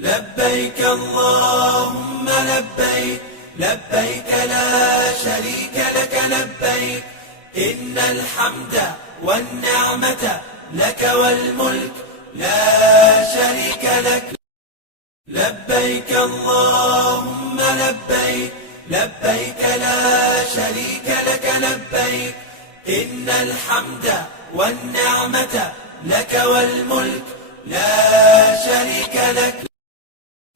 لبيك اللهم لبيك، لبيك لا شريك لك لبيك، إن الحمد والنعمة لك والملك لا شريك لك. لبيك اللهم لبيك، لبيك لا شريك لك لبيك، إن الحمد والنعمة لك والملك لا شريك لك.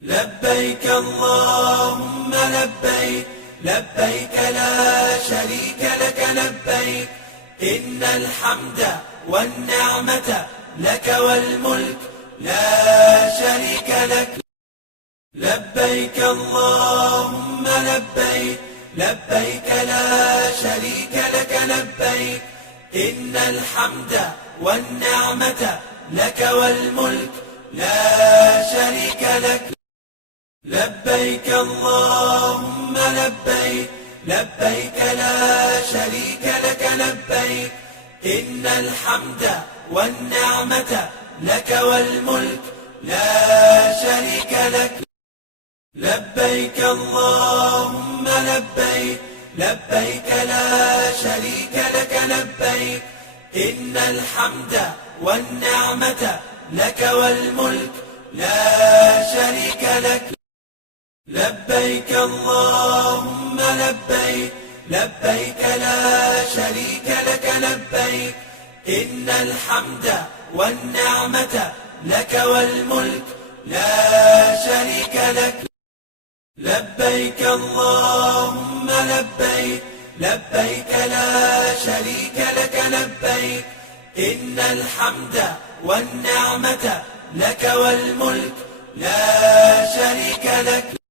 لبيك اللهم لبيك، لبيك لا شريك لك لبيك، إن الحمد والنعمة لك والملك لا شريك لك. لبيك اللهم لبيك، لبيك لا شريك لك لبيك، إن الحمد والنعمة لك والملك لا شريك لك. لبيك اللهم لبيك، لبيك لا شريك لك لبيك، إن الحمد والنعمة لك والملك لا شريك لك. لبيك اللهم لبيك، لبيك لا شريك لك لبيك، إن الحمد والنعمة لك والملك لا شريك لك. لبيك اللهم لبيك، لبيك لا شريك لك لبيك، إن الحمد والنعمة لك والملك لا شريك لك. لبيك اللهم لبيك، لبيك لا شريك لك لبيك، إن الحمد والنعمة لك والملك لا شريك لك.